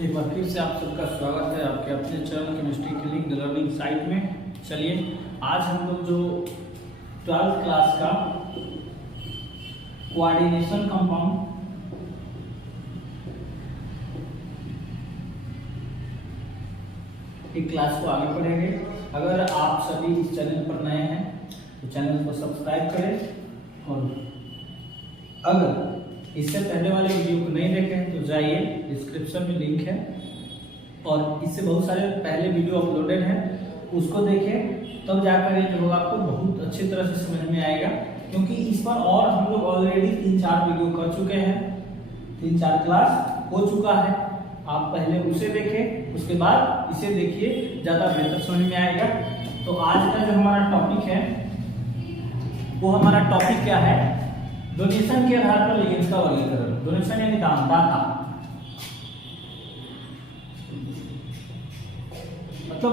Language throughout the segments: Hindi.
एक बार फिर से आप सबका स्वागत है आपके अपने चैनल केमिस्ट्री की लिंक लर्निंग साइट में। चलिए आज हम लोग जो 12th क्लास का कोऑर्डिनेशन कंपाउंड एक क्लास को आगे पढ़ेंगे। अगर आप सभी इस चैनल पर नए हैं तो चैनल को सब्सक्राइब करें, और अगर इससे पहले वाले वीडियो को नहीं देखे हैं तो जाइए, डिस्क्रिप्शन में लिंक है और इससे बहुत सारे पहले वीडियो अपलोडेड हैं, उसको देखें। तब जाकर ये जो आपको बहुत अच्छी तरह से समझ में आएगा, क्योंकि इस पर और हम लोग ऑलरेडी 3-4 वीडियो कर चुके हैं, 3-4 क्लास हो चुका है। आप पहले उसे देखें, उसके बाद इसे देखिए, ज़्यादा बेहतर समझ में आएगा। तो आज का जो हमारा टॉपिक है वो हमारा टॉपिक क्या है? डोनेशन के आधार पर लिगेंड्स का वर्गीकरण। डोनेशन यानी दान, दाता, मतलब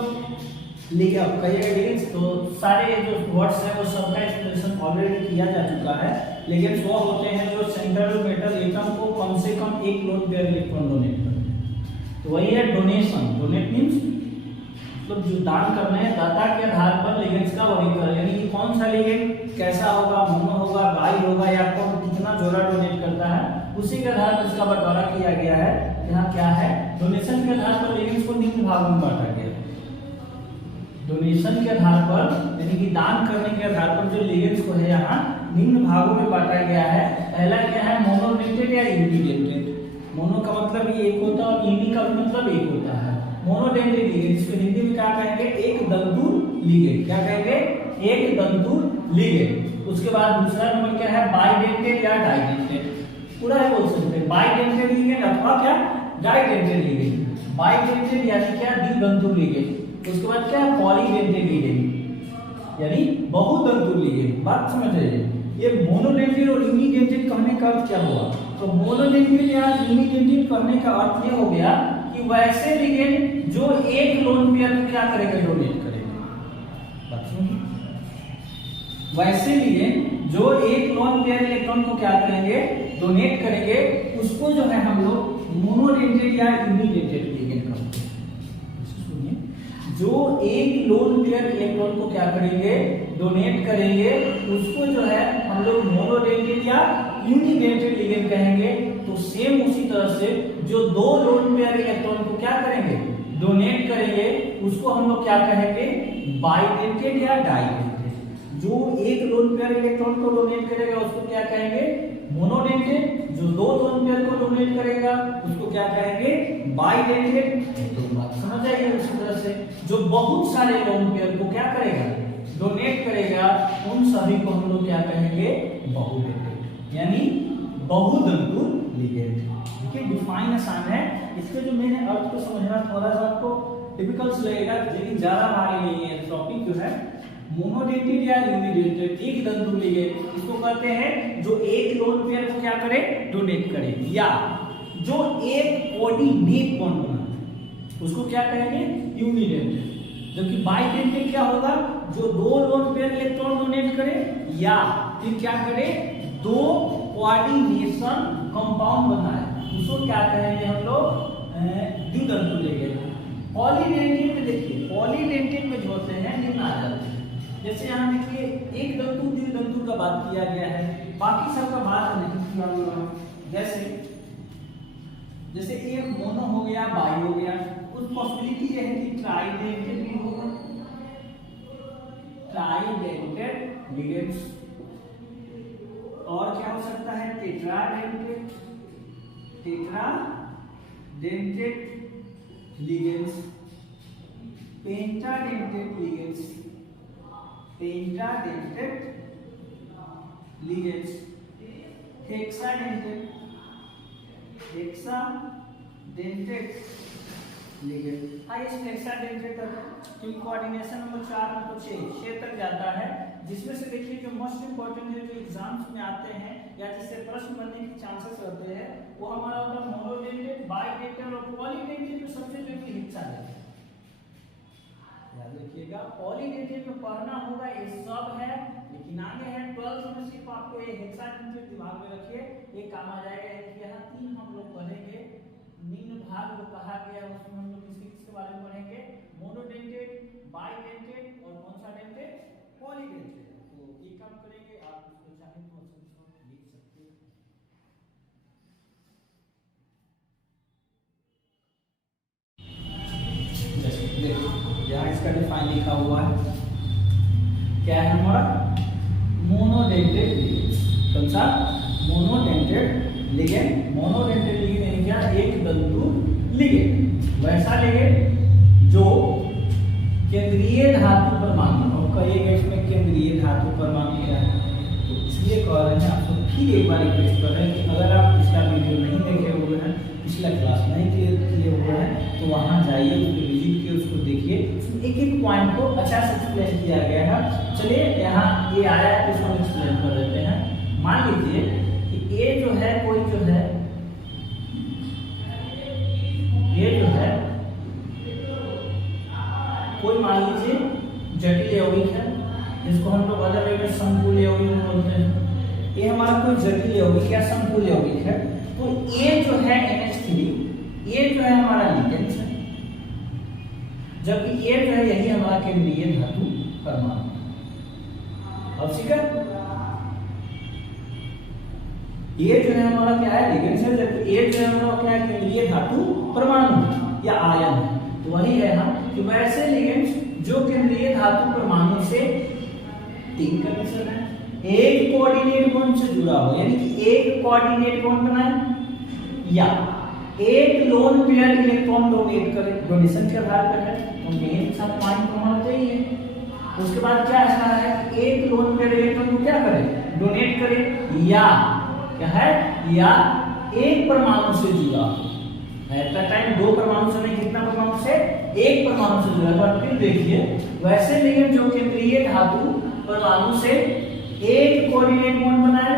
लिगेंड्स। तो सारे जो वर्ड्स हैं वो सबका एक्सप्लेनेशन ऑलरेडी किया जा चुका है। लिगेंड्स वो होते हैं जो सेंट्रल मेटल एटम को कम से कम एक लोन पेयर इलेक्ट्रॉन डोनेट करते हैं। तो वही है डोनेशन। डोनेट मींस मतलब जो दान करना है, दाता के आधार पर लिगेंड्स का वर्गीकरण, यानी कि कौन सा लिगेंड कैसा होगा, मोनो होगा, बाई होगा, या कौन कितना जोड़ा डोनेट करता है, उसी के आधार पर इसका बंटवारा किया गया है। यहाँ क्या है? डोनेशन के आधार पर लिगेंड्स को निम्न भागों में बांटा गया है। डोनेशन के आधार पर यानी कि दान करने के आधार पर जो लिगेंड्स को है यहाँ निम्न भागों में बांटा गया है। पहला क्या है? मोनोडेंटेड या यूनिडेंटेड। मोनो का मतलब ये एक होता है और यूनि का मतलब एक होता है। मोनोडेंटेड लिगेंड, इसको हिंदी में क्या कहेंगे? एक दंतु लिगेंड। क्या कहेंगे? एक दंतु लिगेंड। उसके बाद दूसरा नंबर क्या है? बाइडेंटेड या डाइडेंटेड। पूरा ही बोल सकते हैं बाइडेंटेड लिगेंड अथवा क्या डाइडेंटेड लिगेंड। बाइडेंटेड यानी क्या? द्विदंतु लिगेंड। उसके बाद क्या है? पॉलीडेंटेड लिगेंड यानी बहुदंतु लिगेंड। बात समझ रहे हैं? ये मोनोडेंटेड और यूनिडेंटेड कहने का अर्थ क्या हुआ? तो मोनोडेंटेड या यूनिडेंटेड करने का अर्थ ये हो गया कि वैसे लिगेंड जो एक लोन पेयर को क्या करेगा? डोनेट करेगा। बात समझिए, वैसे लिगेंड जो एक लोन पेयर इलेक्ट्रॉन को क्या करेंगे? डोनेट करेंगे, उसको जो है हम लोग मोनोडेंटेड या यूनिडेंटेड लिगेंड कहते हैं। सुनिए, जो एक लोन पेयर इलेक्ट्रॉन को क्या करेंगे? डोनेट करेंगे, उसको जो है हम लोग मोनोडेंटेड या यूनिडेंटेड लिगेंड कहेंगे। तो सेम उसी तरह से जो दो लोन पेयर इलेक्ट्रॉन को क्या करेंगे? डोनेट करेंगे, उसको हम लोग क्या कहेंगे? बाइडेंटेड या डाइडेंटेड। जो एक लोन पेयर इलेक्ट्रॉन को डोनेट करेगा उसको क्या कहेंगे? मोनोडेंटेड। जो दो लोन पेयर को डोनेट करेगा उसको क्या कहेंगे? बाइडेंटेड। तो बात समझ आएगी। उसी तरह से जो बहुत सारे लोन पेयर को क्या करेगा? डोनेट करेगा, उन सभी को हम लोग क्या कहेंगे? बहुडेंटेड यानी बहुदंतु लिगेंड। देखिए डिफाइन आसान है, इसके जो मेन अर्थ को समझना थोड़ा सा आपको डिफिकल्ट लगेगा, लेकिन ज्यादा भारी नहीं है। टॉपिक जो है मोनोडेंटेड या यूनिडेंटेड एक दंतु लिगेंड, इसको कहते हैं जो एक लोन पेयर को क्या करे? डोनेट करे, या जो एक कोऑर्डिनेट बॉन्ड बनाए उसको क्या कहेंगे? यूनिडेंटेड। जबकि बाइडेंटेड क्या होगा? जो दो लोन पेयर इलेक्ट्रॉन डोनेट करे या फिर क्या करे? दो कोऑर्डिनेशन कंपाउंड बनाए, उसको क्या कहेंगे हम लोग? द्विदंतु लिगेंड। पॉलीडेंटेड में देखिए, पॉलीडेंटेड में जो होते हैं निम्न आ जाते हैं। जैसे यहाँ देखिए एक दंतु द्विदंतु का बात किया गया है, बाकी सब का बात नहीं किया हुआ। जैसे एक मोनो हो गया, बाई हो गया, कुछ पॉसिबिलिटी ये है कि ट्राइडेंटेड भी होगा। ट्राइडेंटेड लिगेंड्स, और क्या हो सकता है? Tetradentate, tetradentate ligands, पेंटाडेंटेड ligands, पेंटाडेंटेड ligands, hexadentate, hexadentate ligand. Highest hexadentate तक, क्योंकि कोऑर्डिनेशन नंबर 4 में तो 6 तक जाता है। जिसमें से देखिए जो मोस्ट इंपोर्टेंट है, जो एग्जाम्स में आते हैं या जिससे प्रश्न बनने के चांसेस रहते हैं, वो हमारा होता है मोनोडेंटेड, बाइडेंटेड और पॉलीडेंटेड में सबसे जरूरी हेक्साडेंटेड। याद रखिएगा, पॉलीडेंटेड में पढ़ना होगा, ये सब है, लेकिन आगे है 12th में सिर्फ आपको ये हेक्साडेंटेड दिमाग में रखिए, ये काम आ जाएगा। यहाँ 3 हम लोग पढ़ेंगे। निम्न भाग जो कहा यहाँ लिखा हुआ है, क्या है हमारा मोनोडेंटेड लिगेंड। कौन सा? Monodentate ligand. मोनोडेंटेड लिगेंड यानी क्या? एक दंतु लिगेंड। वैसा लिगेंड जो केंद्रीय धातु परमाणु, और कहिएगा इसमें केंद्रीय धातु परमाणु क्या है, तो इसलिए कह रहे हैं आपको फिर एक बार रिक्वेस्ट कर रहे हैं कि अगर आप पिछला वीडियो नहीं देखे हुए हैं, पिछला क्लास नहीं किए हुए हैं, तो वहाँ जाइए, उसको विजिट किए, उसको देखिए, एक एक पॉइंट को अच्छा से एक्सप्लेन किया गया है। चलिए यहाँ ये आया है, इसको हम एक्सप्लेन कर देते हैं। मान लीजिए कि ये जो है, कोई जो है, ये जो है कोई मान लीजिए जटिल यौगिक है, जिसको हम लोग अलग अलग संकुल यौगिक बोलते हैं। ये हमारा कोई जटिल यौगिक या संकुल यौगिक है, तो ये जो है NH3, ये जो है हमारा लिगेंड है, जबकि ये जो है यही हमारा केंद्रीय धातु परमाणु। अब ठीक है, ये जो है हमारा क्या है? लिगेंड है, जबकि ये जो है हमारा क्या है? केंद्रीय धातु परमाणु या आयन है। तो वही है हम कि वैसे लिगेंड जो केंद्रीय धातु परमाणु से 3 कंडीशन है, एक कोऑर्डिनेट बॉन्ड से जुड़ा हो, यानी कि एक कोऑर्डिनेट बॉन्ड बनाए, या एक लोन पेयर इलेक्ट्रॉन डोनेट करे, डोनेशन के आधार पर है, तो मेन सब पॉइंट को होना चाहिए। उसके बाद क्या है? एक लोन पेयर इलेक्ट्रॉन को क्या करे? डोनेट करे, या क्या है? या एक परमाणु से जुड़ा हो। एट द टाइम 2 परमाणु से नहीं, कितना परमाणु से? एक परमाणु से जुड़ा है। पर फिर देखिए, वैसे लिगेंड जो केंद्रीय धातु परमाणु से एक कोऑर्डिनेट बॉन्ड बनाए,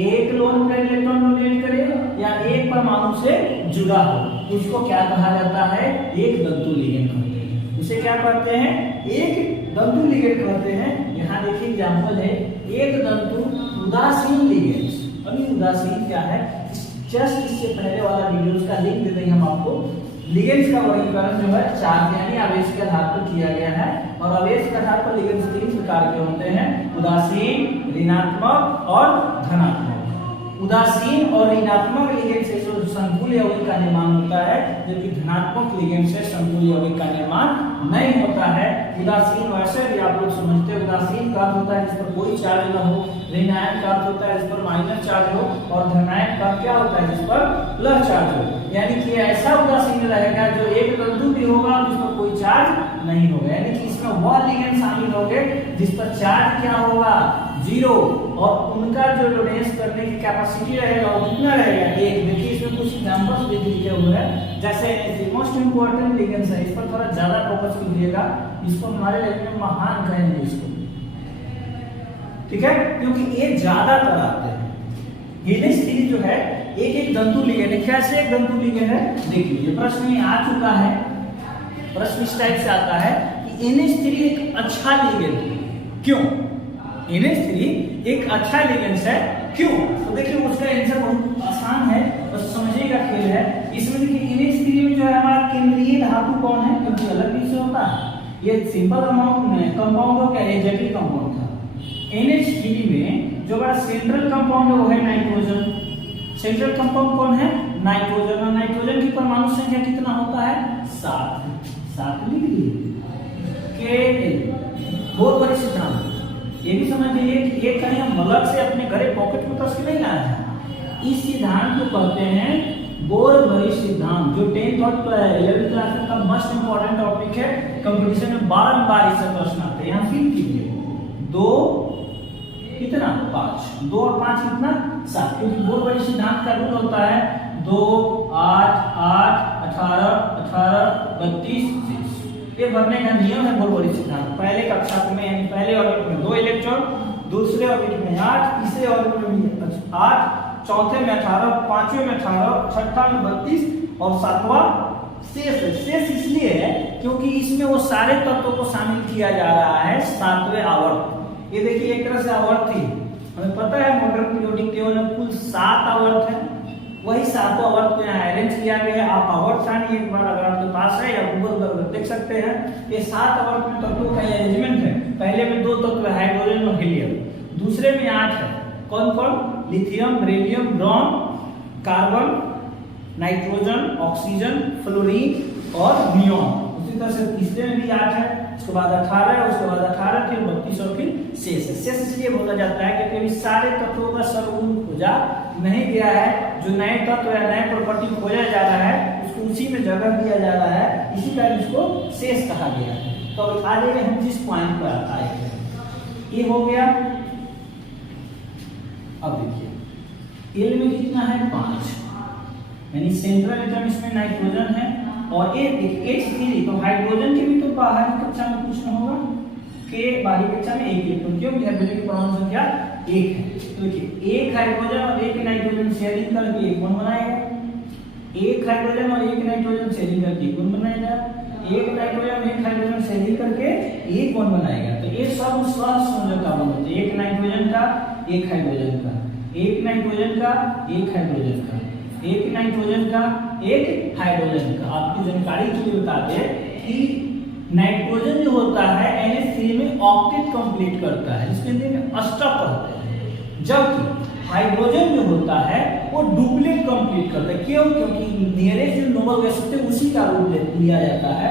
एक लोन पेयर इलेक्ट्रॉन डोनेट करे, या एक परमाणु से जुड़ा हो, उसको क्या कहा जाता है? एक दंतु लिगेंड कहते हैं। उसे क्या कहते हैं? एक दंतु लिगेंड कहते हैं। यहाँ देखिए एग्जांपल है, एक दंतु उदासीन लिगेंड। अभी उदासीन क्या है? जस्ट इससे पहले वाला वीडियोस का लिंक दे देंगे हम आपको। लिगेंड्स का वर्गीकरण जो है 4 यानी आवेश के आधार पर किया गया है, और आवेश के आधार पर लिगेंड्स 3 प्रकार के होते हैं: उदासीन, ऋणात्मक और धनात्मक। उदासीन और ऋणात्मक लिगेंड से जो संकुल यौगिक का निर्माण होता है, जबकि धनात्मक लिगेंड से संकुल यौगिक का निर्माण नहीं होता है। उदासीन वैसे भी आप लोग समझते हैं, उदासीन का अर्थ होता है जिस पर कोई चार्ज न हो, ऋणायन का अर्थ होता है जिस पर माइनस चार्ज हो, और धनायन का क्या होता है? जिस पर प्लस चार्ज हो। यानी कि ऐसा उदासीन रहेगा जो एक दंतु भी होगा जिस पर कोई चार्ज नहीं होगा, यानी कि इसमें वह लिगेंड शामिल होंगे जिस पर चार्ज क्या होगा? 0, और उनका जो डोनेट करने की कैपेसिटी रहेगा वो कितना रहेगा? 1। देखिए इसमें कुछ एग्जांपल्स भी दिए हुए हैं, जैसे मोस्ट इंपोर्टेंट लिगेंड्स है, इस पर थोड़ा ज्यादा फोकस कीजिएगा, इसको हमारे लेवल में महान कहेंगे इसको, ठीक है, क्योंकि ये ज्यादातर आते हैं। NH3 जो है एक दंतु लिगेंड है। कैसे एक दंतु लिगेंड है? देखिए ये प्रश्न में आ चुका है, प्रश्न इस टाइप से आता है कि NH3 एक अच्छा लिगेंड है। क्यों? NH3 एक अच्छा लिगेंड है, क्यों? तो देखिए उसका आंसर बहुत आसान है, बस समझिएगा खेल है। इसमें देखिए NH3 में जो है हमारा केंद्रीय धातु कौन है? क्योंकि अलग भी से होता है, ये सिंपल कंपाउंड हो क्या? ये जटिल कंपाउंड था। NH3 में जो हमारा सेंट्रल कंपाउंड है वो है नाइट्रोजन। सेंट्रल कंपाउंड कौन है? नाइट्रोजन। और नाइट्रोजन की परमाणु संख्या कितना होता है? 7 लिख लीजिए, Kl। बहुत बड़ी सिद्धांत, ये भी समझ लीजिए कि ये कहीं हम अलग से अपने घरे पॉकेट में कसके नहीं लाए हैं। इस सिद्धांत को कहते हैं बोर-बरी सिद्धांत, जो 10th और 11th क्लास का मोस्ट इंपोर्टेंट टॉपिक है। कंपटीशन में बार-बार इससे प्रश्न आते हैं। यहाँ फिर कीजिए 2 कितना? 5, 2 और 5 कितना? 7, क्योंकि बोर-बरी सिद्धांत का रूल होता है 2, 8, 8, 18, 18, 32, 30। ये भरने का नियम है बोर-बरी सिद्धांत। पहले कक्षा में यानी पहले ऑर्बिट में 2 इलेक्ट्रॉन, दूसरे ऑर्बिट में 8, तीसरे ऑर्बिट में 8, चौथे में 18, पांचवें में 18, छठा में 32 और सातवां शेष है। शेष इसलिए है क्योंकि इसमें वो सारे तत्वों को शामिल किया जा रहा है 7वें आवर्त। ये देखिए एक तरह से आवर्त ही, हमें पता है मॉडर्न पीरियोडिक टेबल में कुल 7 आवर्त है, वही 7 आवर्त को यहाँ अरेंज किया गया है। आप आवर्त सारणी एक बार अगर आपके पास है या गूगल पर देख सकते हैं। ये 7 आवर्त में तत्वों का अरेंजमेंट है। पहले में 2 तत्व है, हाइड्रोजन और हीलियम, दूसरे में 8 है। कौन कौन? Lithium, beryllium, boron, carbon, nitrogen, oxygen, fluorine और नियोन। उसी तरह से तीसरे में भी 8 है, उसके बाद 18, उसके बाद 18, फिर 32 और फिर शेष है। शेष इसलिए बोला जाता है क्योंकि अभी सारे तत्वों का सर्वगुण खोजा नहीं गया है, जो नए तत्व या नए प्रॉपर्टी खोजा जा रहा है उसको उसी में जगह दिया जा रहा है, इसी कारण इसको शेष कहा गया है। तो आज हम जिस पॉइंट पर आए हैं ये हो गया। अब देखिए एल में कितना है 5, यानी सेंट्रल एटम इसमें नाइट्रोजन है, और H3 तो हाइड्रोजन के भी तो बाहरी कक्षा में कुछ न होगा, के बाहरी कक्षा में 1 इलेक्ट्रॉन, क्यों हाइड्रोजन की परमाणु संख्या 1 है। तो देखिए 1 हाइड्रोजन और 1 नाइट्रोजन शेयरिंग करके 1 बॉन्ड बनाएगा, 1 हाइड्रोजन और 1 नाइट्रोजन शेयरिंग करके 1 बॉन्ड बनाएगा, 1 नाइट्रोजन और 1 हाइड्रोजन शेयरिंग करके 1 बॉन्ड बनाएगा। तो ये सब सहसंयोजक का बॉन्ड होता है, 1 नाइट्रोजन का 1 हाइड्रोजन का, 1 नाइट्रोजन का 1 हाइड्रोजन का, 1 नाइट्रोजन का 1 हाइड्रोजन का। आपकी जानकारी के लिए बता दें कि नाइट्रोजन जो होता है NH3 में ऑक्टेट कंप्लीट करता है, इसके लिए अष्टक कहते हैं, जबकि हाइड्रोजन जो होता है वो डुप्लेट कंप्लीट करता है। क्यों? क्योंकि नियरेस्ट जो नोबल गैस होते हैं उसी का रूप लिया जाता है।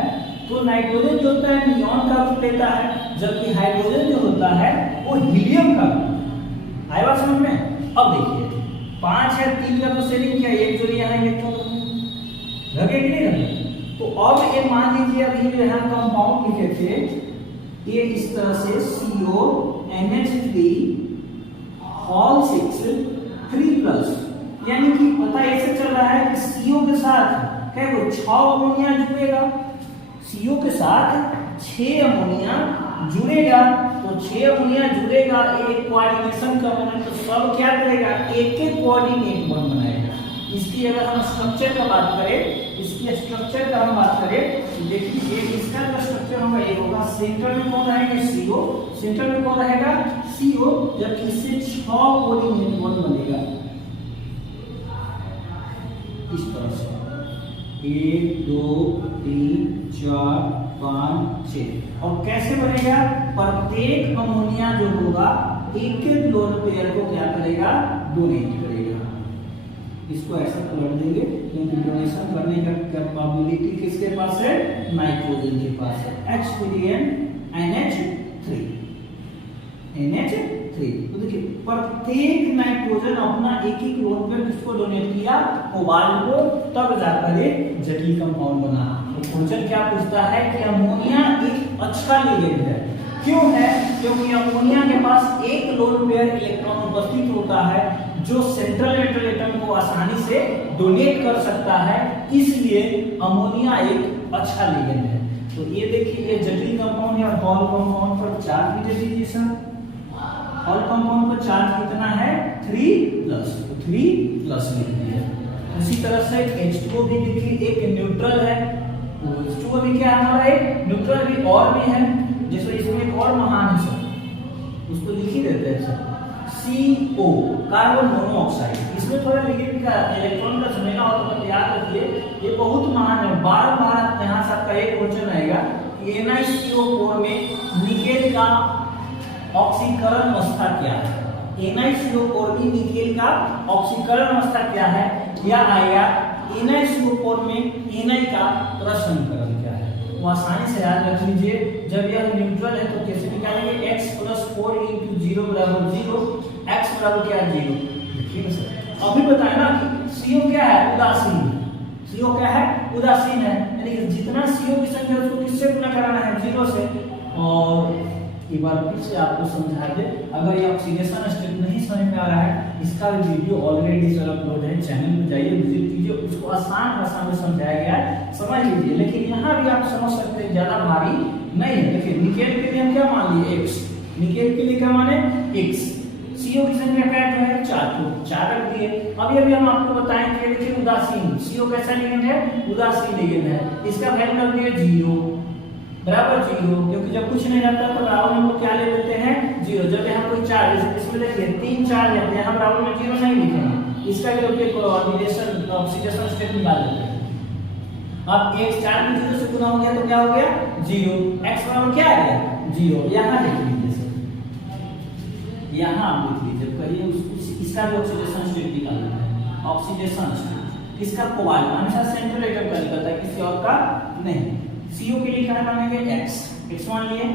तो नाइट्रोजन जो होता है नियॉन का रूप लेता है, जबकि हाइड्रोजन जो होता है वो हीलियम का रूप। आया बात समझ में? अब देखिए 5 है, 3 का तो शेयरिंग किया, 1 जो लिया है इलेक्ट्रॉन लगे कि नहीं लगे। तो अब ये मान लीजिए अभी जो यहाँ कंपाउंड लिखे थे ये इस तरह से CONH3 यानी कि पता ऐसे चल रहा है कि CO के साथ क्या वो 6 अमोनिया जुड़ेगा, CO के साथ 6 अमोनिया जुड़ेगा। तो 6 अमोनिया जुड़ेगा, एक कोऑर्डिनेशन का बना, तो सब क्या करेगा एक कोऑर्डिनेट बॉन्ड बनाएगा। इसकी अगर हम स्ट्रक्चर का बात करें, इसकी स्ट्रक्चर का हम बात करें, देखिए इसका जो स्ट्रक्चर होगा ये होगा, सेंटर में कौन रहेगा CO, सेंटर में कौन रहेगा CO, जबकि इससे 6 कोऑर्डिनेट बॉन्ड बनेगा इस तरह से 1 2 3 4 5 6। और कैसे बनेगा? प्रत्येक अमोनिया जो होगा एक लोन पेयर को क्या करेगा डोनेट करेगा। इसको ऐसा पलट देंगे क्योंकि डोनेशन करने का कैपेबिलिटी किसके पास है? नाइट्रोजन के पास है। NH3 तो देखिए प्रत्येक नाइट्रोजन अपना एक लोन पेयर किसको डोनेट किया? कोबाल्ट को, तब जाकर एक जटिल कंपाउंड बना। तो क्वेश्चन क्या पूछता है कि अमोनिया एक अच्छा लिगेंड है। क्यों है? क्योंकि अमोनिया के पास एक लोन पेयर इलेक्ट्रॉन उपस्थित होता है जो सेंट्रल मेटल एटम को आसानी से डोनेट कर सकता है, इसलिए अमोनिया एक अच्छा लिगेंड है। तो ये देखिए ये जटिल कंपाउंड है, और हॉल कंपाउंड पर चार्ज भी दे दीजिए सर। हॉल कंपाउंड पर चार्ज कितना है 3+, तो 3+ लिख दिया। उसी तरह से H2O भी देखिए एक न्यूट्रल है, तो H2O भी क्या है हमारा एक न्यूट्रल भी और भी है, जैसे इसमें एक और महान है सर, उसको लिख ही देते हैं सर CO कार्बन मोनोऑक्साइड। इसमें थोड़ा लिगेंड का इलेक्ट्रॉन का झमेला होता है, तो याद रखिए ये बहुत महान है। बार बार यहाँ से आपका एक क्वेश्चन आएगा कि NiCO4 में निकेल का ऑक्सीकरण अवस्था क्या है। NiCO4 में निकेल का ऑक्सीकरण अवस्था क्या है, या आएगा NiCO4 में Na का प्रसंकरण क्या है। वो आसानी से याद रख लीजिए, जब यह न्यूट्रल है तो कैसे निकालेंगे? x + 4 × 0 = 0, x बराबर क्या है 0। देखिए ना सर अभी बताया ना कि CO क्या है उदासीन, CO क्या है उदासीन है, यानी कि जितना CO की संख्या उसको किससे गुणा कराना है 0 से। और एक बार फिर से आपको समझा दे, अगर ये ऑक्सीडेशन स्टेट नहीं समझ में आ रहा है, इसका भी वीडियो ऑलरेडी सर अपलोड है, चैनल पे जाइए विजिट कीजिए, उसको आसान भाषा में समझाया गया है, समझ लीजिए। लेकिन यहाँ भी आप समझ सकते हैं, ज्यादा भारी नहीं है। देखिए निकेल के लिए हम क्या मान लिए x, निकेल के लिए क्या माने x, CO की संख्या क्या है 4, तो 4 रख दिए। अभी हम आपको बताएंगे देखिए उदासीन, CO कैसा लिगेंड है उदासीन लिगेंड है, इसका वैल्यू रख दिए 0 बराबर 0, क्योंकि जब कुछ नहीं रहता तो बराबर हम लोग क्या ले लेते हैं 0। जब यहाँ कोई चार्ज, इसमें देखिए 3 चार्ज है, यहाँ बराबर में 0 नहीं लिखेंगे, इसका भी लोग कोऑर्डिनेशन ऑक्सीडेशन स्टेट निकाल लेते हैं। अब x 4 में 0 से गुना हो गया तो क्या हो गया 0, x बराबर क्या आ गया 0। यहाँ लिख लीजिए सर, यहाँ आप लिख लीजिए, कहिए इसका भी ऑक्सीडेशन स्टेट निकालना है। ऑक्सीडेशन स्टेट इसका कोबाल्ट हमेशा सेंट्रल एटम का निकलता है, किसी और का नहीं। CO के लिए क्या मानेंगे x, x1 लिए,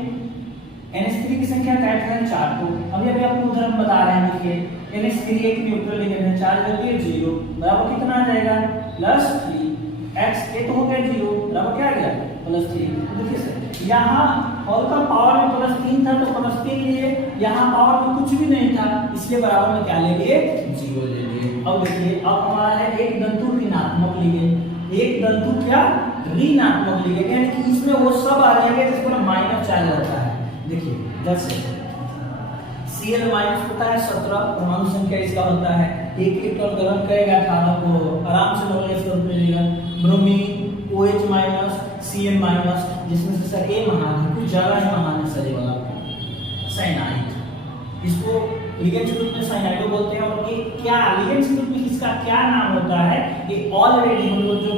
NH3 की संख्या काट रहे हैं 4 को। अभी अभी आपको उदाहरण बता रहे हैं, देखिए NH3 एक न्यूट्रल लिगेंड है, 4 जल्दी 0 बराबर कितना आ जाएगा +3, x एक हो गया 0 बराबर क्या आ गया +3। देखिए सर यहाँ और का पावर में +3 था तो +3 लिए, यहाँ पावर में कुछ भी नहीं था इसलिए बराबर में क्या ले लिए 0 ले लिए। अब देखिए अब हमारा है एक दंतु ऋणात्मक लिगेंड, एक दंतु क्या ऋणात्मक लिगेंड, यानी कि इसमें वो सब आ जाएंगे जिसको ना माइनस चार्ज होता है। देखिए जैसे Cl माइनस होता है 17 परमाणु संख्या इसका होता है, एक इलेक्ट्रॉन ग्रहण करेगा 18 को आराम से नॉलेज कर मिलेगा। Bromine OH minus Cl minus, जिसमें से सर A महान है, कुछ ज्यादा ही महान है सर ये वाला साइनाइड, इसको लिगेंड के रूप में साइनाइडो बोलते हैं। और ये क्या लिगेंड के रूप में इसका क्या नाम होता है, ये ऑलरेडी हम लोग जो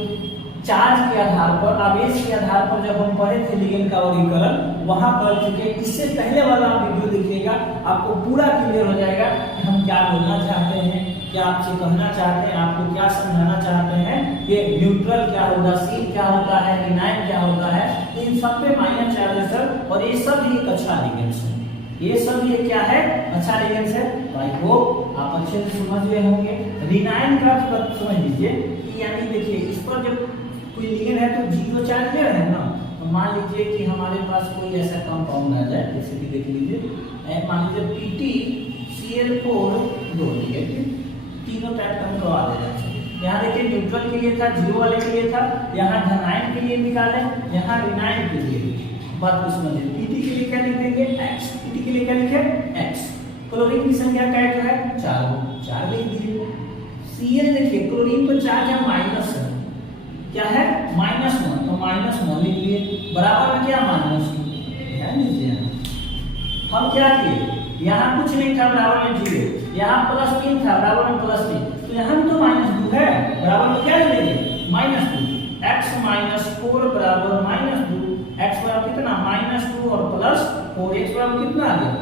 चार्ज के आधार पर आवेश के आधार पर जब हम पढ़े थे लिगेंड का वर्गीकरण वहां पढ़ चुके। इससे पहले वाला वीडियो देखिएगा आपको पूरा क्लियर हो जाएगा कि हम क्या बोलना चाहते हैं, क्या आपसे कहना चाहते हैं, आपको क्या समझाना चाहते हैं, ये न्यूट्रल क्या होता है, सी क्या होता है, एनायन क्या होता है, इन सब पे माइनस चार्ज है सर। और ये सब एक अच्छा लिगेंड है, ये सब ये क्या है अच्छा लिगेंड है। आई होप आप अच्छे से समझ गए होंगे। ऋणायन का समझ लीजिए, यानी देखिए इस पर जब कोई लिगेंड है तो 0 चार्ज ले रहे हैं ना, तो मान लीजिए कि हमारे पास कोई ऐसा कंपाउंड आ जाए, जैसे कि देख लीजिए मान लीजिए PtCl4 2 लिगेंड, तीनों टाइप का हम करवा दे रहे हैं। यहाँ देखिए न्यूट्रल के लिए था, 0 वाले के लिए था, यहाँ धनायन के लिए निकाले, यहाँ ऋणायन के लिए। बात को समझिए, Pt के लिए क्या लिख देंगे x, Pt के लिए क्या लिखे x। क्लोरीन की संख्या क्या है 4 लिख दीजिए। Cl देखिए क्लोरीन पर चार्ज है माइनस है, क्या है -1, तो -1 लिख लिए, बराबर में क्या -2। ध्यान दीजिए हम क्या किए, यहाँ कुछ नहीं था बराबर में 0, यहाँ +3 था बराबर में +3, तो यहाँ भी तो -2 है, बराबर में क्या लेंगे -2। x -4 बराबर -2, x बराबर कितना -2 और +4, x बराबर कितना आ गया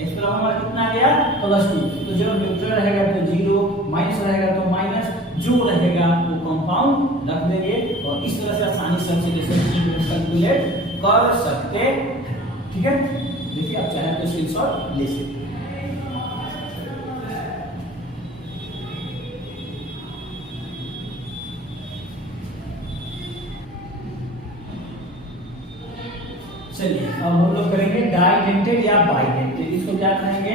x बराबर हमारा कितना आ गया +2। तो जब न्यूट्रल रहेगा तो 0, माइनस रहेगा तो माइनस, जो रहेगा वो कंपाउंड रख देंगे और इस तरह से आसानी से ऑक्सीडेशन कैलकुलेट कर सकते हैं। ठीक है, देखिए आप चाहे तो स्क्रीनशॉट ले सकते हैं। चलिए अब हम लोग करेंगे डाइडेंटेड या बाइडेंटेड। इसको क्या कहेंगे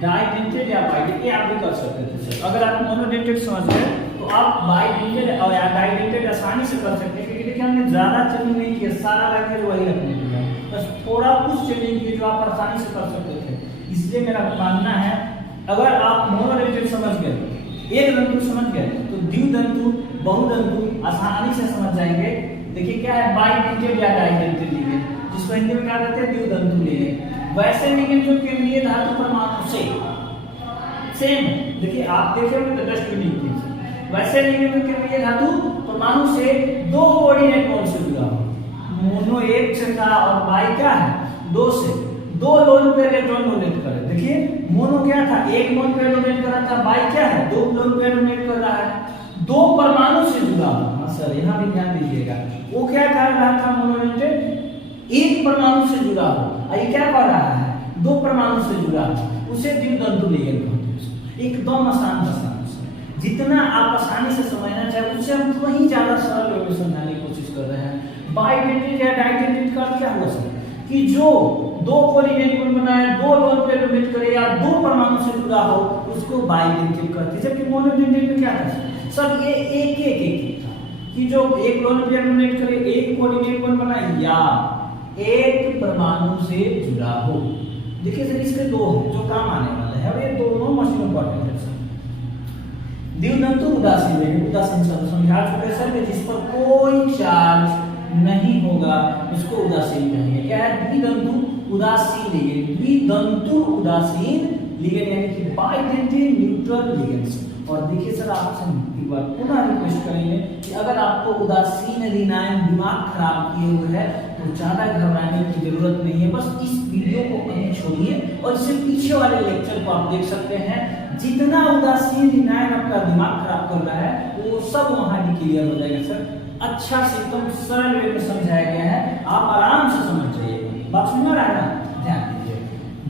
डाइडेंटेड या बाइडेंटेड, ये आप भी कर सकते थे सर। अगर आप मोनोडेंटेड समझ गए तो आप बाइडेंटेड और डाइडेंटेड आसानी से कर सकते हैं, क्योंकि देखिए हमने ज्यादा चेंजिंग नहीं किया, सारा लैंग्वेज वही रखने दिया, बस थोड़ा कुछ चेंजिंग किए जो आप आसानी से कर सकते थे। इसलिए मेरा मानना है अगर आप मोनोडेंटेड समझ गए, एक दंतु समझ गए, तो द्विदंतु बहुदंतु आसानी से समझ जाएंगे। देखिए क्या है बाइडेंटेड या डाइडेंटेड लिगेंड, जिसको हिंदी में क्या कहते हैं द्विदंतु लिगेंड। वैसे लिगेंड जो केंद्रीय धातु परमाणु से सेम, देखिए आप देखे होंगे तो जस्ट यूनिक थिंग्स, वैसे लिगेंड जो केंद्रीय धातु परमाणु से 2 कोऑर्डिनेट बॉन्ड से जुड़ा हो, मोनो 1 से था और बाई क्या है 2 से, 2 लोन पेयर इलेक्ट्रॉन डोनेट करे। देखिए मोनो क्या था 1 लोन पेयर डोनेट कर रहा था, बाई क्या है 2 लोन पेयर डोनेट कर रहा है, 2 परमाणु से जुड़ा हो। हाँ सर यहाँ भी ध्यान दीजिएगा, वो क्या कर रहा था मोनोडेंटेड 1 परमाणु से जुड़ा हो, ये क्या कर रहा है 2 परमाणु से जुड़ा हो, उसे द्विदंतु लिगेंड कहते हैं। एकदम आसान से, जितना आप आसानी से समझना चाहे उससे हम कहीं ज्यादा सरल वे में समझाने की कोशिश कर रहे हैं। बाइडेंटेड या डाइडेंटेड का क्या हुआ सर कि जो 2 कोऑर्डिनेट बॉन्ड बनाए, 2 लोन पेयर डोनेट करे या 2 परमाणु से जुड़ा हो उसको बाइडेंटेड कहते हैं। जबकि मोनोडेंटेड में क्या था सर ये एक था कि जो 1 लोन पेयर डोनेट करे, 1 कोऑर्डिनेट बॉन्ड बनाए या 1 परमाणु से जुड़ा हो। देखिए सर इसके 2 हैं जो काम आने वाले हैं और ये दोनों मोस्ट इंपॉर्टेंट है सर। द्विदंतु उदासीन लिगेंड, उदासीन शब्द समझा चुके सर कि जिस पर कोई चार्ज नहीं होगा उसको उदासीन कहेंगे। क्या है द्विदंतु उदासीन लिगेंड, द्विदंतु उदासीन लिगेंड यानी कि बाइडेंटेड न्यूट्रल लिगेंड्स। और देखिए सर आपसे एक बार पुनः रिक्वेस्ट करेंगे कि अगर आपको उदासीन ऋणायन दिमाग खराब किए हुए है तो ज्यादा घबराने की जरूरत नहीं है, बस इस वीडियो को कहीं छोड़िए और इससे पीछे वाले लेक्चर को आप देख सकते हैं। जितना उदासीन ऋणायन आपका दिमाग खराब कर रहा है वो सब वहां भी क्लियर हो जाएगा सर। अच्छा से एकदम सरल वे में समझाया गया है, आप आराम से समझ जाइए। बात सुनना रहा ना, ध्यान दीजिए।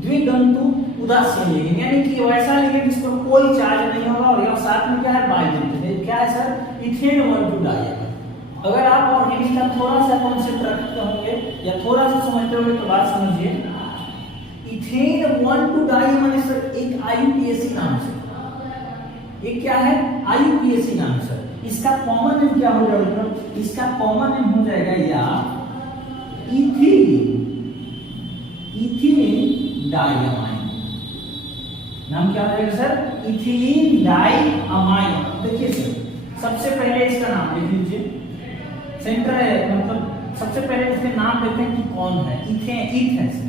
द्विदंतु उदासीन लिगेंड यानी कि वैसा लिगेंड जिस पर कोई चार्ज नहीं होगा और यहाँ साथ में क्या है बाइडेंट, क्या है सर इथेन 1,2 डाइएगा। अगर आप ऑर्गेनिक का थोड़ा सा कॉन्सेप्ट रखते होंगे या थोड़ा सा समझते होंगे तो बात समझिए। इथेन 1,2 डाई सर एक आईयूपीएसी नाम से, एक क्या है आईयूपीएसी नाम से। इसका कॉमन नेम क्या हो जाएगा, इसका कॉमन नेम हो जाएगा या इथीन डाइअमाइन। नाम क्या हो जाएगा सर इथीन डाइअमाइन। देखिए सर सबसे पहले इसका नाम लिख लीजिए, सेंटर है मतलब सबसे पहले इसके नाम देखते हैं कि कौन है। इथेन, ईथ है सर,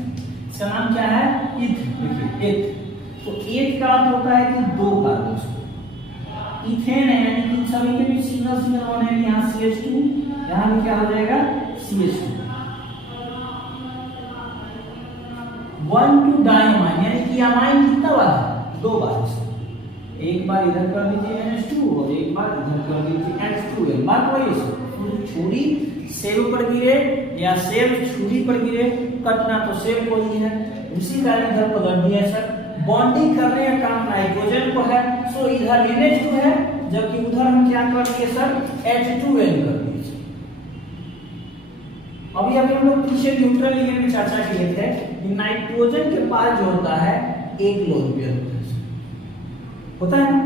इसका नाम क्या है ईथ। देखिए ईथ, तो ईथ का अर्थ होता है कि दो कार्बन। इथेन है यानी कि सभी के बीच सिंगल सिंगल बॉन्ड है, यहाँ CH2, यहाँ भी क्या हो जाएगा CH2। 1,2 डाइअमाइन यानी कि अमाइन कितना बार है, दो बार। एक बार इधर कर दीजिए NH2 और एक बार इधर कर दीजिए H2। बात वही है, छुरी सेव पर गिरे या सेव छुरी पर गिरे, कटना तो सेव को ही है, उसी कारण इधर पलट दिया सर। बॉन्डिंग करने का काम नाइट्रोजन को है, सो इधर NH2 है, जबकि उधर हम क्या कर दिए सर H2N कर दिए। अभी हम लोग पीछे न्यूट्रल लिगेंड में चर्चा किए थे कि नाइट्रोजन के पास जो होता है एक लोन पेयर होता है ना,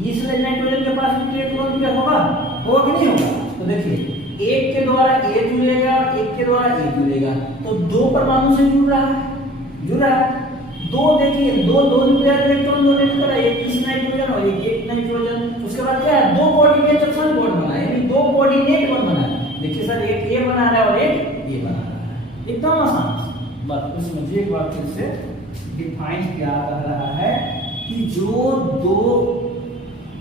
इसलिए नाइट्रोजन के पास भी एक लोन पेयर होगा कि नहीं होगा। तो देखिए एक के द्वारा A जुड़ेगा, एक के द्वारा A जुड़ेगा, तो दो परमाणु से जुड़ रहा है। दो देखिए दो पेयर इलेक्ट्रॉन डोनेट करा, एक इस नाइट्रोजन और एक नाइट्रोजन। उसके बाद क्या है दो कोऑर्डिनेशन बॉन्ड बना, यानी दो कोऑर्डिनेट बॉन्ड बना। देखिए सर एक A बना रहा है और एक A बना रहा है, एकदम आसान। बस तो समझिए एक बार फिर से डिफाइन क्या कर रहा है कि जो दो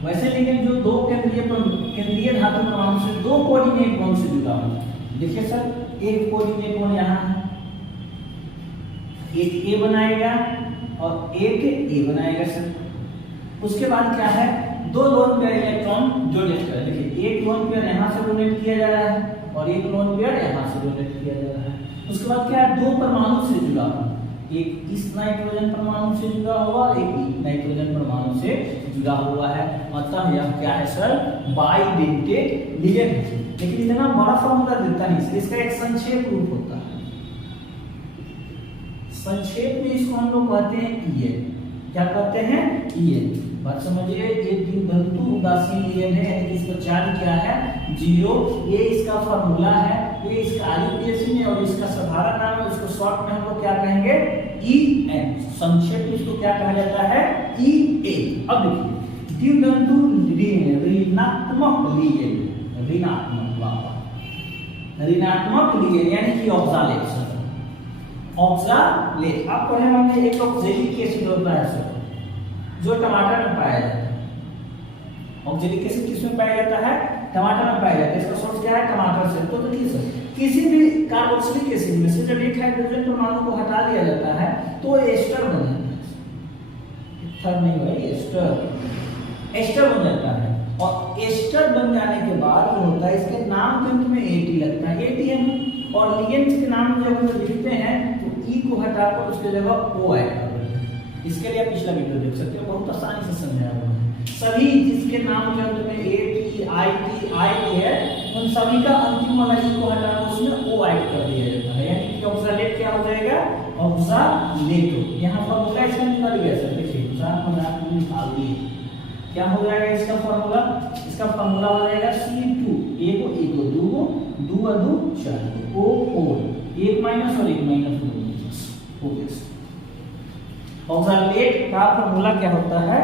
वैसे लिगेंड जो दो केंद्रीय धातु परमाणु से दो कोऑर्डिनेट बॉन्ड से जुड़ा हो। देखिए सर एक कोऑर्डिनेट बॉन्ड यहाँ है, एक A बनाएगा और एक A बनाएगा सर। उसके बाद क्या है दो लोन पेयर इलेक्ट्रॉन डोनेट कर। देखिए एक लोन पेयर यहाँ से डोनेट किया जा रहा है और एक लोन पेयर यहाँ से डोनेट किया जा रहा है। उसके बाद क्या है दो परमाणु से जुड़ा हुआ, एक इस नाइट्रोजन परमाणु से जुड़ा हुआ, एक नाइट्रोजन परमाणु से जुड़ा हुआ है। अतः यह क्या है सर बाइडेंटेड लिगेंड है। लेकिन इतना बड़ा फॉर्मूला देता नहीं, इसलिए इसका एक संक्षेप रूप होता है। संक्षेप में इसको हम लोग कहते हैं EN। क्या कहते हैं EN। बात समझिए ये द्विदंतु उदासीन लिगेंड है, यानी कि इसका चार्ज क्या है 0। ये इसका फॉर्मूला है, ये इसका आईयूपीएसी में और इसका साधारण नाम है, उसको शॉर्ट में हम लोग क्या कहेंगे EN। संक्षेप में इसको क्या कहा जाता है EA। अब देखिए द्विदंतु ऋणात्मक लिगेंड, ऋणात्मक लिगेंड यानी कि ऑक्सालेट। ऑक्सालेट आप पढ़े होंगे, एक ऑक्जेलिक एसिड होता है सर जो टमाटर में पाया जाता है। ऑक्जेलिक एसिड किसमें पाया जाता है, टमाटर में पाया जाता है। इसका सोर्स क्या है टमाटर से। तो देखिए सर किसी भी कार्बोक्सिलिक एसिड में से जब एक हाइड्रोजन परमाणु को हटा दिया जाता है तो एस्टर बन जाता है, एस्टर नहीं भाई एस्टर बन जाता है। और एस्टर बन जाने के बाद जो होता है इसके नाम के अंत में AT लगता है, ATM। और लिगेंड्स के नाम जब हम लिखते हैं तो E को हटाकर उसके जगह O ऐड कर देते हैं। इसके लिए आप पिछला वीडियो देख सकते हो, बहुत आसानी से समझाया हुआ है। सभी जिसके नाम के अंत में AT, IT, I है उन सभी का अंतिम वाला E को हटाकर उसमें O ऐड कर दिया जाता है, यानी कि ऑक्सालेट क्या हो जाएगा ऑक्सालेट। यहाँ फॉर्मूला इसका निकल गया सर, देखिए निकाल दिए। क्या हो जाएगा इसका फॉर्मूला, इसका फॉर्मूला हो जाएगा C2 एक दो दो 4 O4 एक माइनस और एक माइनस हो गया। ऑक्सालेट का फॉर्मूला क्या होता है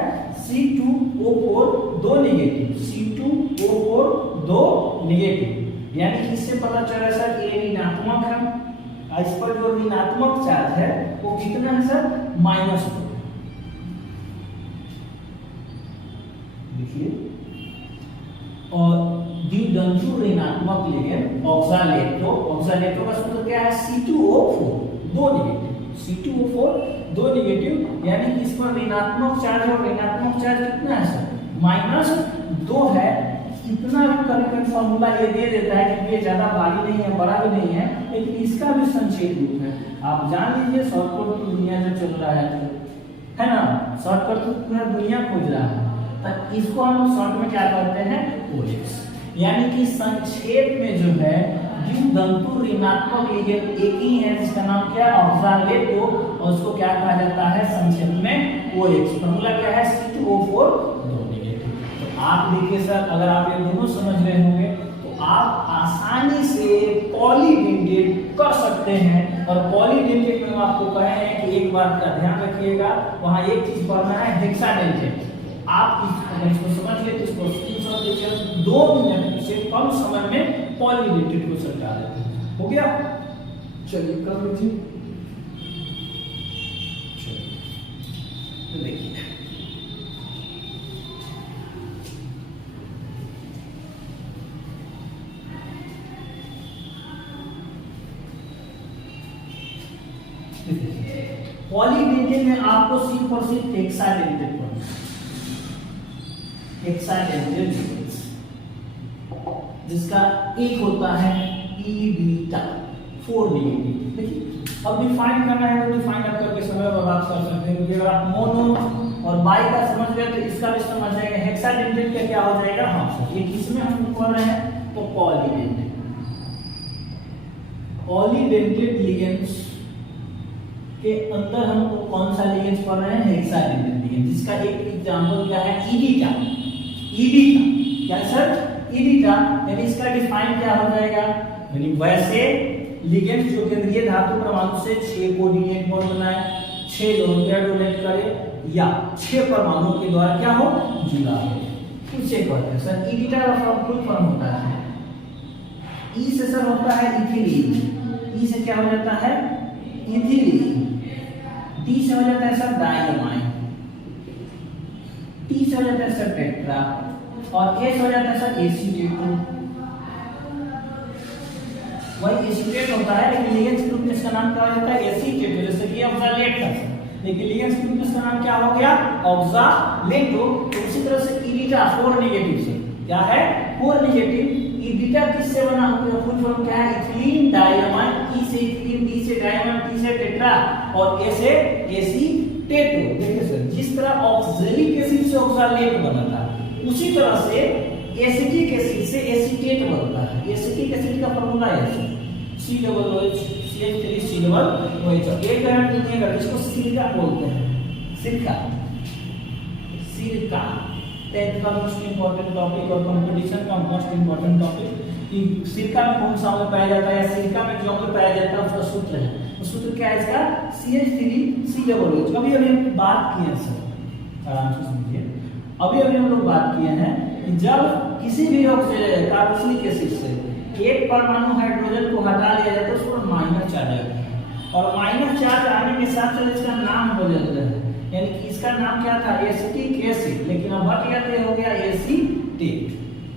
C2O4 दो नेगेटिव, C2O4 दो नेगेटिव, यानी कि इससे पता चला सर A ऋणात्मक है। इस पर जो ऋणात्मक चार्ज है वो कितना है सर -2। देखिए और द्विदंतु ऋणात्मक लिगेंड ऑक्सालेटो, ऑक्सालेटो का सूत्र क्या है C2O4 दो नेगेटिव, C2O4 दो नेगेटिव, यानी कि इस पर ऋणात्मक चार्ज और ऋणात्मक चार्ज कितना है सर -2 है। इतना भी करेक्ट फॉर्मूला ये दे देता है कि ये ज्यादा भारी नहीं है, बड़ा भी नहीं है, लेकिन इसका भी संक्षेप रूप है। आप जान लीजिए शॉर्टकट की दुनिया जो चल रहा है ना, शॉर्टकट तो पूरा दुनिया खोज रहा है, तो इसको हम शॉर्ट में क्या करते हैं, OX। यानी कि संक्षेप में जो है द्विदंतु ऋणात्मक लिगेंड एक ही है जिसका नाम क्या है, ऑक्सालेटो, और उसको क्या कहा जाता है संक्षेप में OX। फॉर्मूला क्या है, C2O4 2 नेगेटिव। तो आप देखिए सर, अगर आप ये दोनों समझ रहे होंगे तो आप आसानी से पॉलीडेंटेट कर सकते हैं। और पॉलीडेंटेट में आपको कहे हैं कि एक बात का ध्यान रखिएगा, वहां एक चीज पढ़ना है, हेक्साडेंटेट। आप इसको समझ गए तो इसको स्क्रीनशॉट लीजिए, 2 मिनट से कम समय में पॉलीडेंटेट को समझा देते हैं। हो गया, चलिए कर लीजिए। तो देखिए पॉलीडेंटेट में आपको सिर्फ और सिर्फ हेक्साडेंटेट पढ़ना है, हेक्साडेंटेट जिसका एक होता है ई बीटा 4 नेगेटिव। देखिए अब डिफाइन करना है तो डिफाइन आप करके समय बर्बाद कर सकते हैं, क्योंकि अगर आप मोनो और बाई का समझ गए तो इसका भी समझ जाएगा। हेक्साडेंटेट का क्या हो जाएगा, हाँ सर ये किसमें हम पढ़ रहे हैं, तो पॉलीडेंटेट। पॉलीडेंटेट लिगेंड्स के अंदर हम कौन सा लिगेंड्स पढ़ रहे हैं, हेक्साडेंटेट लिगेंड, जिसका एक एग्जांपल क्या है, ई बीटा। ई बीटा क्या सर, ई बीटा, यानी इसका डिफाइन क्या हो जाएगा, यानी वैसे लिगेंड जो केंद्रीय धातु परमाणु से 6 कोऑर्डिनेट बॉन्ड बनाए, 6 लोन पेयर डोनेट करे, या 6 परमाणुओं के द्वारा क्या हो, जुड़ा हो, उसे कहते हैं सर। ई बीटा का फुल फॉर्म होता है, ई से सर होता है इथिलीन, ई से क्या हो जाता है, इथिलीन, डी से हो जाता है सर डायमाइन, टी से हो जाता है सर टेट्रा, और ए से हो जाता है सर एसीटेट। वही एसीटेट होता है, लेकिन लिगेंड्स ग्रुप में इसका नाम क्या हो जाता है, एसीटेट, जैसे कि ऑक्सालेट था, लेकिन लिगेंड्स ग्रुप में इसका नाम क्या हो गया, ऑक्सालेटो। तो उसी तरह से ई बीटा 4 नेगेटिव से क्या है, 4 नेगेटिव। ई बीटा किससे बना हुआ, फुल फॉर्म क्या है, इथिलीन डायमाइन, ई से इथिलीन, डी से डायमाइन, टी से टेट्रा, और ए से एसीटेटो। देखिए सर, जिस तरह ऑक्सैलिक एसिड से ऑक्सालेट बना था, उसी तरह से एसिटिक एसिड से एसीटेट बनता है। एसिटिक एसिड का फार्मूला है COOH CH3COOH। एक ग्राम लीजिएगा, इसको सिलिका बोलते हैं, सिलिका, सिलिका 10th का मोस्ट इंपॉर्टेंट टॉपिक और कंपटीशन का मोस्ट इंपॉर्टेंट टॉपिक कि सिलिका में कौन सा अम्ल पाया जाता है, या सिलिका में जो अम्ल पाया जाता है उसका सूत्र है। वो सूत्र क्या है इसका, CH3COOH। अभी हम बात किए हैं सर, आराम से समझिए, अभी हम लोग बात किए हैं कि जब किसी भी कार्बोक्सिलिक एसिड से एक परमाणु हाइड्रोजन को हटा लिया जाता है, उसको माइनस चार्ज आता है, और माइनस चार्ज आने के साथ साथ इसका नाम बदल जाता है। यानी कि इसका नाम क्या था, एसिटिक एसिड, लेकिन अब हट गया तो हो गया एसीटेट।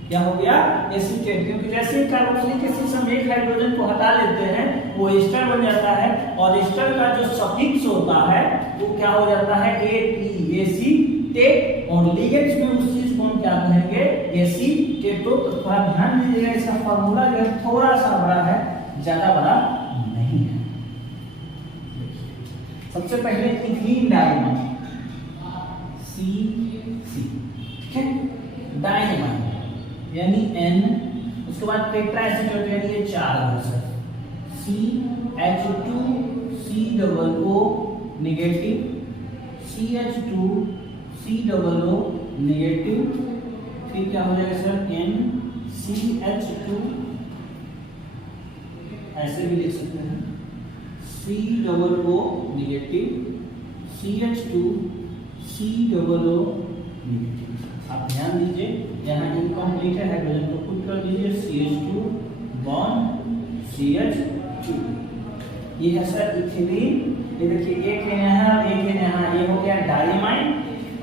क्या हो गया, एसीटेट, क्योंकि जैसे कार्बोक्सिलिक एसिड से हम एक हाइड्रोजन को हटा लेते हैं वो एस्टर बन जाता है, और एस्टर का जो सफिक्स होता है वो क्या हो जाता है, एटी, एसीटेट। और लिगेंड्स में उस चीज को हम क्या कहेंगे, एसीटेटो। तो थोड़ा ध्यान दीजिएगा, इसका फार्मूला जो है थोड़ा सा बड़ा है, ज्यादा बड़ा नहीं है। सबसे पहले इथिलीन डायमाइन, CC, ठीक है, डायमाइन यानी N, उसके बाद टेट्रा एसीटेट यानी ये 4 है CH2COO नेगेटिव, CH2COO नेगेटिव, फिर क्या हो जाएगा सर, NCH2, ऐसे भी लिख सकते हैं, COO नेगेटिव, CH2COO नेगेटिव। आप ध्यान दीजिए, यहाँ इनकम्प्लीट है, हाइड्रोजन को पुट कर दीजिए, CH2 बॉन्ड CH2। ये है सर इथिलीन, ये देखिए एक है यहाँ, एक है यहाँ, ये हो गया डायमाइन।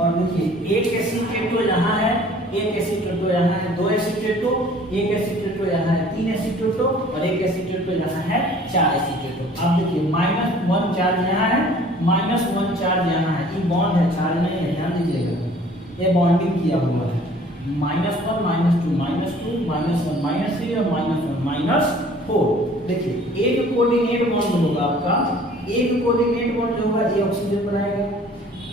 और देखिए एक एसीटेटो यहाँ है, एक एसीटेटो यहाँ है, 2 एसीटेटो, एक एसीटेटो यहाँ है, 3 एसीटेटो, और एक एसीटेटो यहाँ है, 4 एसीटेटो। अब देखिए -1 चार्ज यहाँ है, -1 चार्ज यहाँ है, ये बॉन्ड है, चार्ज नहीं है, ध्यान दीजिएगा, ये बॉन्डिंग किया हुआ है, -1 -2 -2 -1 -3 और -1 -4। देखिए एक कोऑर्डिनेट बॉन्ड होगा आपका, एक कोऑर्डिनेट बॉन्ड जो होगा ये ऑक्सीजन बनाएगा,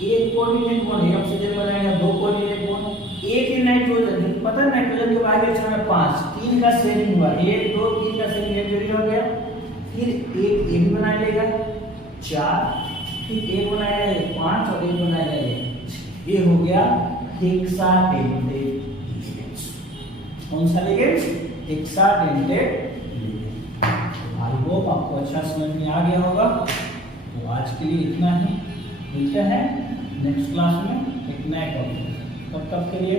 एक कोऑर्डिनेट बॉन्ड ये ऑक्सीजन बनाएगा, दो कोऑर्डिनेट बॉन्ड, एक ही नाइट्रोजन, पता है नाइट्रोजन के बाहर एक्स्ट्रा में 5, 3 का शेयरिंग हुआ, 1 2 3 का शेयरिंग एक जोड़ी हो गया, फिर एक ये भी बना लेगा 4, फिर एक बनाएगा ये 5 और एक बनाएगा ये हो गया हेक्साडेंटेट लिगेंड्स। कौन सा ligands? Hexadentate ligand. I hope आपको अच्छा समझ में आ गया होगा। तो आज के लिए इतना ही, मिलते हैं नेक्स्ट क्लास में एक नए टॉपिक। तब तक के लिए